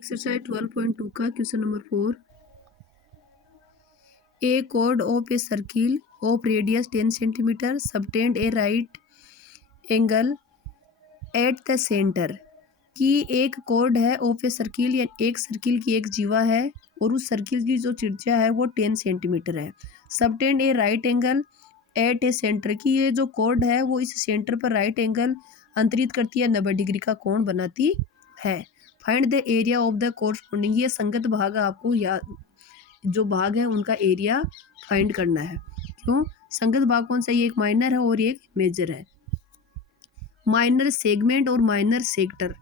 Exercise 12.2 का question number 4। A chord of a circle of radius 10 centimeter subtend a right angle at the center। कि एक cord है of a circle या एक circle की एक जीवा है और उस सर्किल की जो त्रिज्या है वो 10 सेंटीमीटर है। सबटेंड ए राइट एंगल एट ए सेंटर, की ये जो कॉर्ड है वो इस सेंटर पर राइट एंगल अंतरित करती है, 90 डिग्री का कोण बनाती है। Find the area of the corresponding, ये संगत भाग आपको याद, जो भाग है उनका एरिया फाइंड करना है। क्यों? संगत भाग कौन सा? ये एक माइनर है और एक मेजर है। माइनर सेगमेंट और माइनर सेक्टर,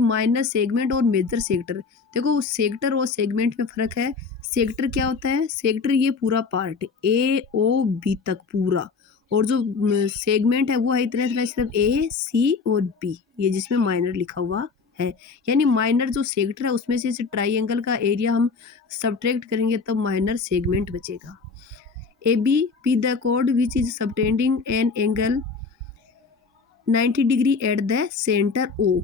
माइनर सेगमेंट और मेजर सेक्टर। देखो सेक्टर और सेगमेंट में फर्क है। सेक्टर क्या होता है? सेक्टर ये पूरा पार्ट ए ओ बी तक पूरा, और जो सेगमेंट है वो है इतना इतना, सिर्फ ए सी और बी, ये जिसमें माइनर लिखा हुआ है। यानी माइनर जो सेक्टर है उसमें से इस ट्राइंगल का एरिया हम सब्ट्रैक्ट करेंगे तब माइनर सेगमेंट बचेगा। A B the chord which is subtending an angle 90 degree at the centre O.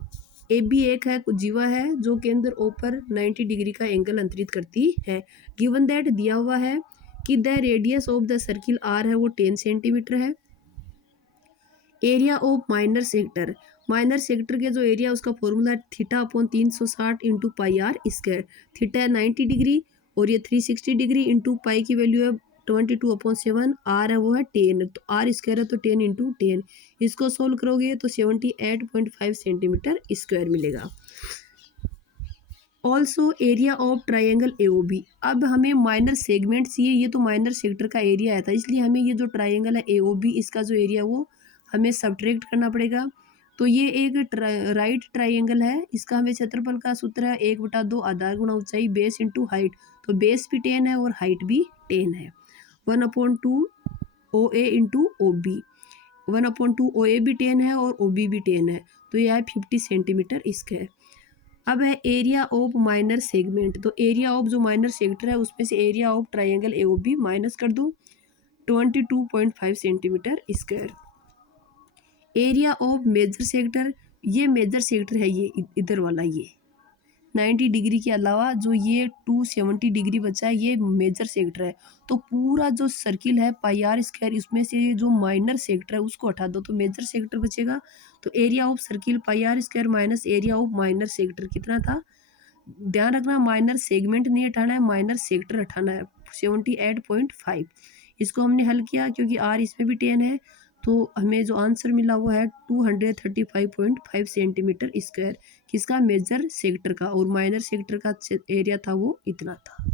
A B एक है जीवा है जो केंद्र ओ पर 90 डिग्री का एंगल अंतरित करती है। गिवन दैट, दिया हुआ है कि the radius of the circle r है वो 10 सेंटीमीटर है। Area of minor sector, minor sector के जो एरिया उसका formula theta upon 360 into pi r square. Theta है 90 डिग्री और ये 360 डिग्री इंटू पाई की वैल्यू है 22/7, आर है वो है 10, तो आर स्क्वायर है तो 10 इंटू 10। इसको सोल्व करोगे तो 78.5 सेंटीमीटर स्क्वायर मिलेगा। Also area of triangle AOB, अब हमें माइनर सेगमेंट चाहिए, ये तो माइनर सेक्टर का एरिया आया था, इसलिए हमें ये जो ट्राइंगल है एओबी इसका जो एरिया वो हमें सब्ट्रैक्ट करना पड़ेगा। तो ये एक राइट ट्राइंगल है, इसका हमें क्षेत्रफल का सूत्र है 1/2 आधार गुणा ऊंचाई बेस इंटू हाइट, तो बेस भी 10 है और हाइट भी 10 है। 1/2 ओ ए इंटू ओ बी, 1/2 ओ ए भी 10 है और ओ बी भी 10 है, तो यह है 50 सेंटीमीटर स्क्वायर। अब है एरिया ऑफ माइनर सेगमेंट, तो एरिया ऑफ जो माइनर सेक्टर है उसमें से area of triangle A O B minus कर दो, 22.5 centimetre square. Area of major sector, ये मेजर सेक्टर है, ये इधर वाला, ये 90 डिग्री के अलावा जो ये 270 डिग्री बचा है ये मेजर सेक्टर है। तो पूरा जो सर्किल है पाई आर स्क्वायर, इसमें से जो माइनर सेक्टर है उसको हटा दो तो मेजर सेक्टर बचेगा। तो area of circle pi r square minus area of minor sector कितना था? ध्यान रखना माइनर सेगमेंट नहीं हटाना है, माइनर सेक्टर हटाना है, 78.5। इसको हमने हल किया क्योंकि आर इसमें भी 10 है, तो हमें जो आंसर मिला वो है 235.5 सेंटीमीटर स्क्वायर, किसका? मेजर सेक्टर का, और माइनर सेक्टर का एरिया था वो इतना था।